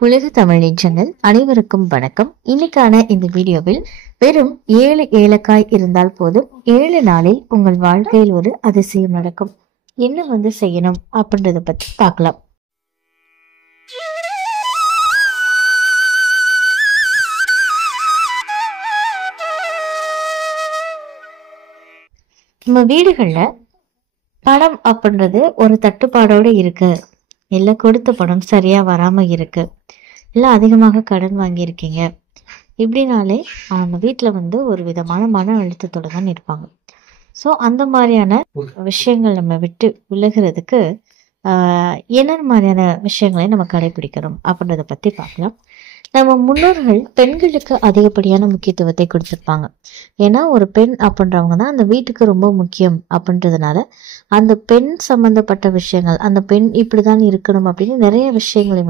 உலக தமிழ் சேனல் அனைவருக்கும் வணக்கம். இன்னைக்கான இந்த வீடியோவில் வெறும் 7 ஏலக்காய் இருந்தால் போதும் 7 நாளில் உங்கள் வாழ்க்கையில் ஒரு அதிசயம் நடக்கும். என்ன செய்யணும் அப்படின்றத பத்தி பார்க்கலாம். நம்ம வீடுகள்ல பணம் அப்படின்றது ஒரு தட்டுப்பாடோட இருக்கு, இல்ல கொடுத்த பணம் சரியா வராம இருக்கு, இல்ல அதிகமாக கடன் வாங்கியிருக்கீங்க, இப்படினாலே அவங்க வீட்டுல ஒரு விதமான மன அழுத்தத்தோட தான் இருப்பாங்க. ஸோ அந்த மாதிரியான விஷயங்கள் நம்ம விட்டு விலகிறதுக்கு என்ன மாதிரியான விஷயங்களை நம்ம கடைபிடிக்கணும் அப்படின்றத பத்தி பார்க்கலாம். நம்ம முன்னோர்கள் பெண்களுக்கு அதிகப்படியான முக்கியத்துவத்தை கொடுத்திருப்பாங்க. ஏன்னா ஒரு பெண் அப்படின்றவங்க தான் அந்த வீட்டுக்கு ரொம்ப முக்கியம் அப்படின்றதுனால அந்த பெண் சம்பந்தப்பட்ட விஷயங்கள், அந்த பெண் இப்படிதான் இருக்கணும் அப்படின்னு நிறைய விஷயங்களை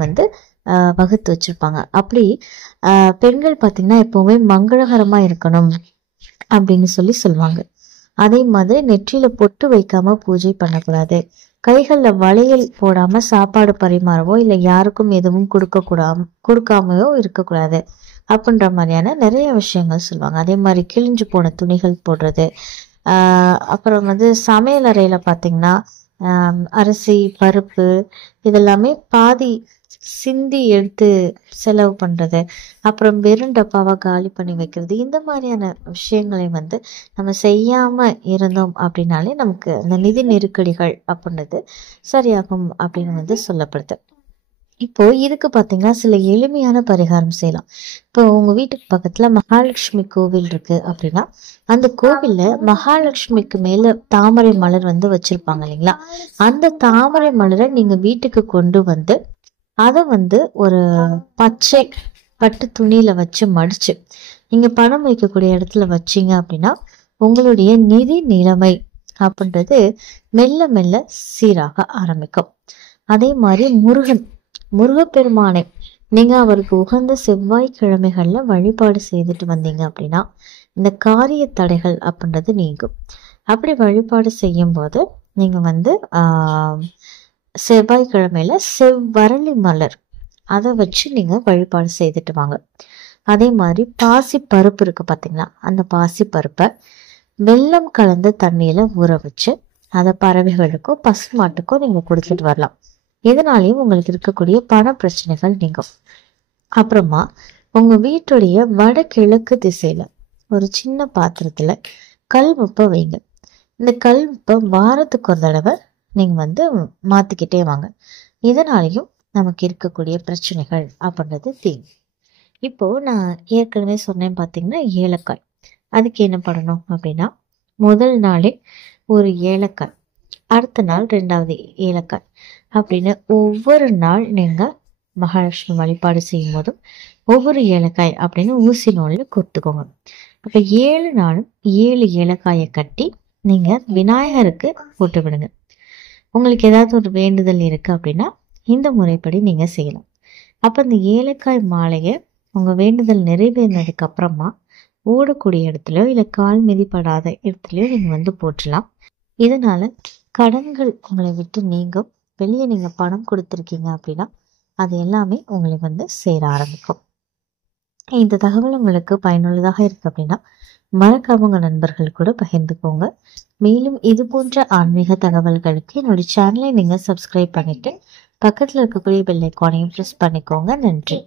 வகுத்து வச்சிருப்பாங்க. அப்படி பெண்கள் பார்த்தீங்கன்னா எப்பவுமே மங்களகரமா இருக்கணும் அப்படின்னு சொல்லுவாங்க. அதே மாதிரி நெற்றியில பொட்டு வைக்காம பூஜை பண்ணக்கூடாது, கைகள்ல வளையல் போடாம சாப்பாடு பரிமாறவோ இல்லை யாருக்கும் எதுவும் கொடுக்காமையோ இருக்கக்கூடாது அப்படின்ற மாதிரியான நிறைய விஷயங்கள் சொல்லுவாங்க. அதே மாதிரி கிழிஞ்சு போன துணிகள் போடுறது, அப்புறம் சமையல் அறையில பாத்தீங்கன்னா அரிசி பருப்பு இதெல்லாமே பாதி சிந்தி எடுத்து செலவு பண்றது, அப்புறம் வெறும் டப்பாவை காலி பண்ணி வைக்கிறது, இந்த மாதிரியான விஷயங்களை நம்ம செய்யாம இருந்தோம் அப்படின்னாலே நமக்கு அந்த நிதி நெருக்கடிகள் அப்படின்றது சரியாகும் அப்படின்னு சொல்லப்படுது. இப்போ இதுக்கு பாத்தீங்கன்னா சில எளிமையான பரிகாரம் செய்யலாம். இப்போ உங்க வீட்டுக்கு பக்கத்துல மகாலட்சுமி கோவில் இருக்கு அப்படின்னா அந்த கோவில்ல மகாலட்சுமிக்கு மேல தாமரை மலர் வச்சிருப்பாங்க இல்லைங்களா, அந்த தாமரை மலரை நீங்க வீட்டுக்கு கொண்டு அதை ஒரு பச்சை பட்டு துணியில வச்சு மடிச்சு நீங்க பணம் வைக்கக்கூடிய இடத்துல வச்சீங்க அப்படின்னா உங்களுடைய நிதி நிலைமை அப்படின்றது மெல்ல மெல்ல சீராக ஆரம்பிக்கும். அதே மாதிரி முருகப்பெருமானை நீங்க அவருக்கு உகந்த செவ்வாய்க்கிழமைகள்ல வழிபாடு செய்துட்டு வந்தீங்க அப்படின்னா இந்த காரிய தடைகள் அப்படின்றது நீங்கும். அப்படி வழிபாடு செய்யும் போது நீங்க செவ்வாய்க்கிழமையில செவ்வரளி மலர் அதை வச்சு நீங்க வழிபாடு செய்துட்டு வாங்க. அதே மாதிரி பாசி பருப்பு இருக்கு பாத்தீங்களா, அந்த பாசி பருப்பை வெல்லம் கலந்த தண்ணியில ஊற வச்சு அதை பறவைகளுக்கோ பசுமாட்டுக்கோ நீங்க கொடுத்துட்டு வரலாம். இதனாலையும் உங்களுக்கு இருக்கக்கூடிய பண பிரச்சனைகள் நீங்கும். அப்புறமா உங்க வீட்டுடைய வடகிழக்கு திசையில ஒரு சின்ன பாத்திரத்துல கல்வெப்பை வைங்க. இந்த கல்வெப்பை வாரத்துக்கு ஒரு தடவை நீங்க மாத்திக்கிட்டே வாங்க. இதனாலையும் நமக்கு இருக்கக்கூடிய பிரச்சனைகள் அப்படின்றது தீங்கும். இப்போ நான் ஏற்கனவே சொன்னேன் பாத்தீங்கன்னா ஏலக்காய், அதுக்கு என்ன பண்ணணும் அப்படின்னா முதல் நாளே ஒரு ஏலக்காய், அடுத்த நாள் 2வது ஏலக்காய் அப்படின்னு ஒவ்வொரு நாள் நீங்க மகாலட்சுமி வழிபாடு செய்யும் போதும் ஒவ்வொரு ஏலக்காய் அப்படின்னு ஊசி நூல்ல கொடுத்துக்கோங்க. அப்ப 7 நாளும் 7 ஏலக்காயை கட்டி நீங்க விநாயகருக்கு போட்டு விடுங்க. உங்களுக்கு ஏதாவது ஒரு வேண்டுதல் இருக்கு அப்படின்னா இந்த முறைப்படி நீங்க செய்யலாம். அப்ப இந்த ஏலக்காய் மாலையை உங்க வேண்டுதல் நிறைவேறினதுக்கு அப்புறமா ஓடக்கூடிய இடத்துலயோ இல்ல கால் மிதிப்படாத இடத்துலயோ நீங்க போற்றலாம். இதனால கடன்கள் உங்களை விட்டு நீங்கும். வெளியே நீங்க பணம் கொடுத்துருக்கீங்க அப்படின்னா அது எல்லாமே உங்களை சேர ஆரம்பிக்கும். இந்த தகவல் உங்களுக்கு பயனுள்ளதாக இருக்கு அப்படின்னா மறக்காம உங்க நண்பர்கள் கூட பகிர்ந்துக்கோங்க. மேலும் இது போன்ற ஆன்மீக தகவல்களுக்கு என்னுடைய சேனலை நீங்க சப்ஸ்கிரைப் பண்ணிட்டு பக்கத்துல இருக்கக்கூடிய பெல் ஐகானையும் பிரஸ் பண்ணிக்கோங்க. நன்றி.